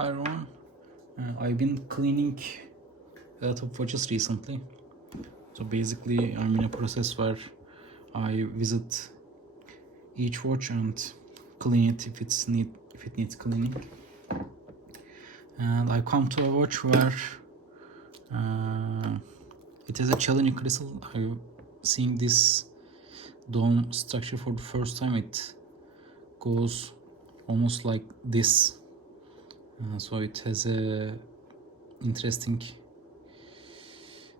Hi Ron, I've been cleaning a lot of watches recently. So basically I'm in a process where I visit each watch and clean it if it needs cleaning. And I come to a watch where it has a challenging crystal. I'm seeing this dome structure for the first time. It goes almost like this. So it has a interesting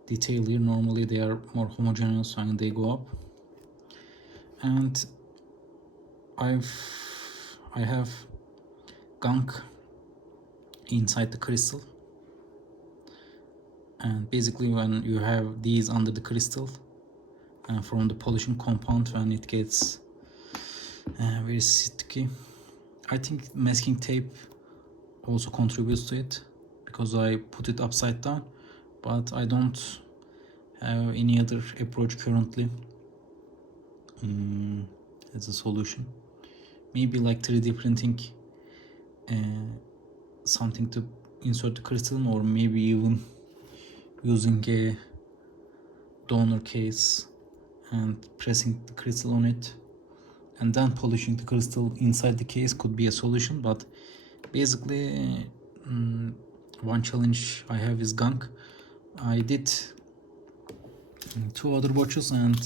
detail here. Normally they are more homogeneous when they go up, and I have gunk inside the crystal, and basically when you have these under the crystal from the polishing compound, when it gets very sticky, I think masking tape also contributes to it, because I put it upside down, but I don't have any other approach currently as a solution. Maybe like 3D printing something to insert the crystal, or maybe even using a donor case and pressing the crystal on it and then polishing the crystal inside the case could be a solution. But basically one challenge I have is gunk. I did 2 other watches and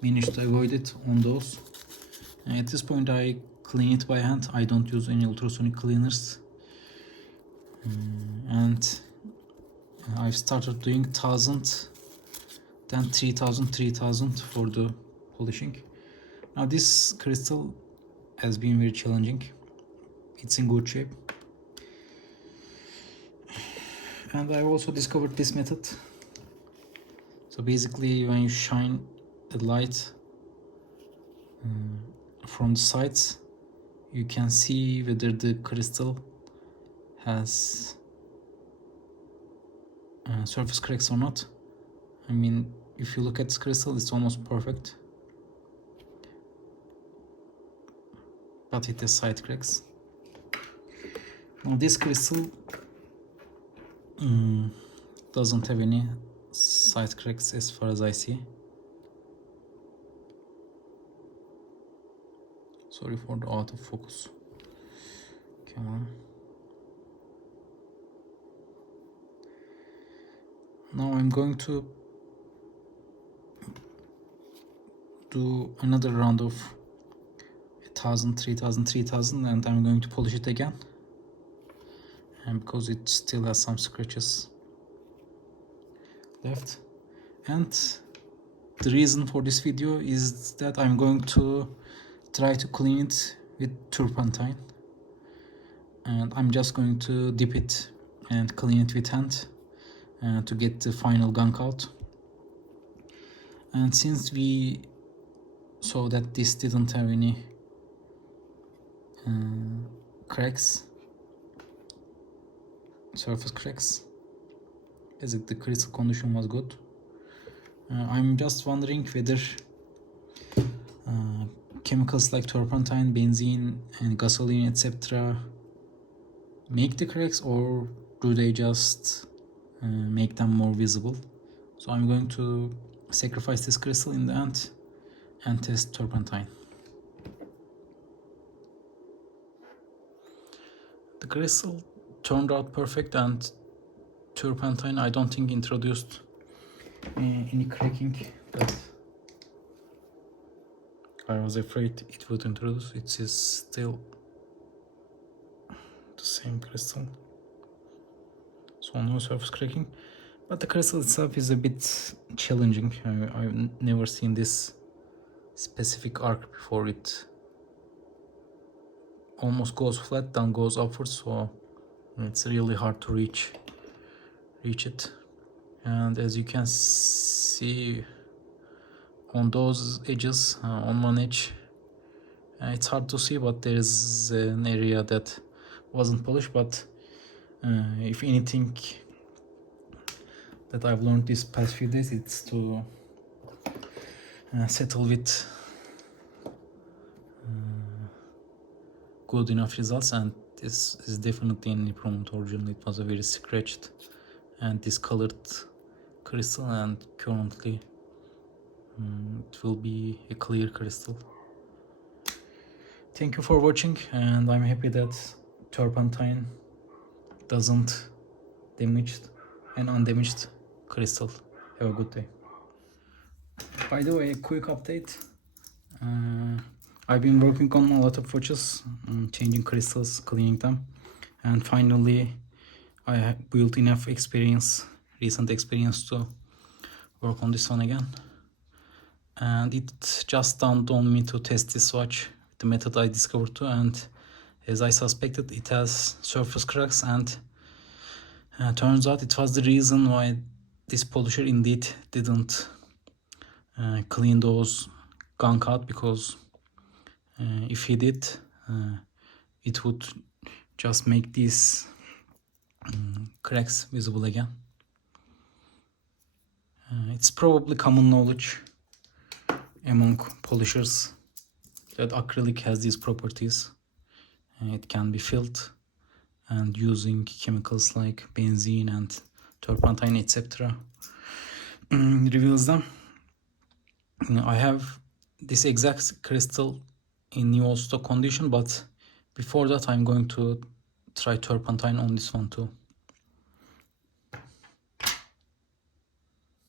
managed to avoid it on those. At this point I clean it by hand. I don't use any ultrasonic cleaners, and I've started doing 1000, then 3000 for the polishing. Now this crystal has been very challenging. It's in good shape, and I've also discovered this method. So basically when you shine the light from the sides, you can see whether the crystal has surface cracks or not. I mean, if you look at this crystal, it's almost perfect, but it has side cracks. Now this crystal doesn't have any side cracks as far as I see. Sorry for the out of focus. Come on. Now I'm going to do another round of 1000, 3000, 3000, and I'm going to polish it again, and because it still has some scratches left. And the reason for this video is that I'm going to try to clean it with turpentine, and I'm just going to dip it and clean it with hand to get the final gunk out. And since we saw that this didn't have any cracks, surface cracks, as the crystal condition was good, I'm just wondering whether chemicals like turpentine, benzene and gasoline, etc. make the cracks, or do they just make them more visible. So I'm going to sacrifice this crystal in the end and test turpentine. The crystal turned out perfect, and turpentine I don't think introduced any cracking that I was afraid it would introduce. It is still the same crystal, so no surface cracking, but the crystal itself is a bit challenging. I've never seen this specific arc before. It almost goes flat, then goes upwards, so it's really hard to reach it. And as you can see on those edges, on one edge, it's hard to see, but there is an area that wasn't polished. But if anything that I've learned these past few days, it's to settle with good enough results, and This is definitely an improvement. Originally it was a very scratched and discolored crystal, and currently it will be a clear crystal. Thank you for watching, and I'm happy that turpentine doesn't damage an undamaged crystal. Have a good day. By the way, a quick update. I've been working on a lot of watches, changing crystals, cleaning them, and finally I have built enough experience, recent experience, to work on this one again. And it just dawned on me to test this watch with the method I discovered too, and as I suspected, it has surface cracks, and turns out it was the reason why this polisher indeed didn't clean those gunk out, because if he did, it would just make these cracks visible again. It's probably common knowledge among polishers that acrylic has these properties. It can be filled, and using chemicals like benzene and turpentine, etc., reveals them. I have this exact crystal in new old stock condition, but before that I'm going to try turpentine on this one too.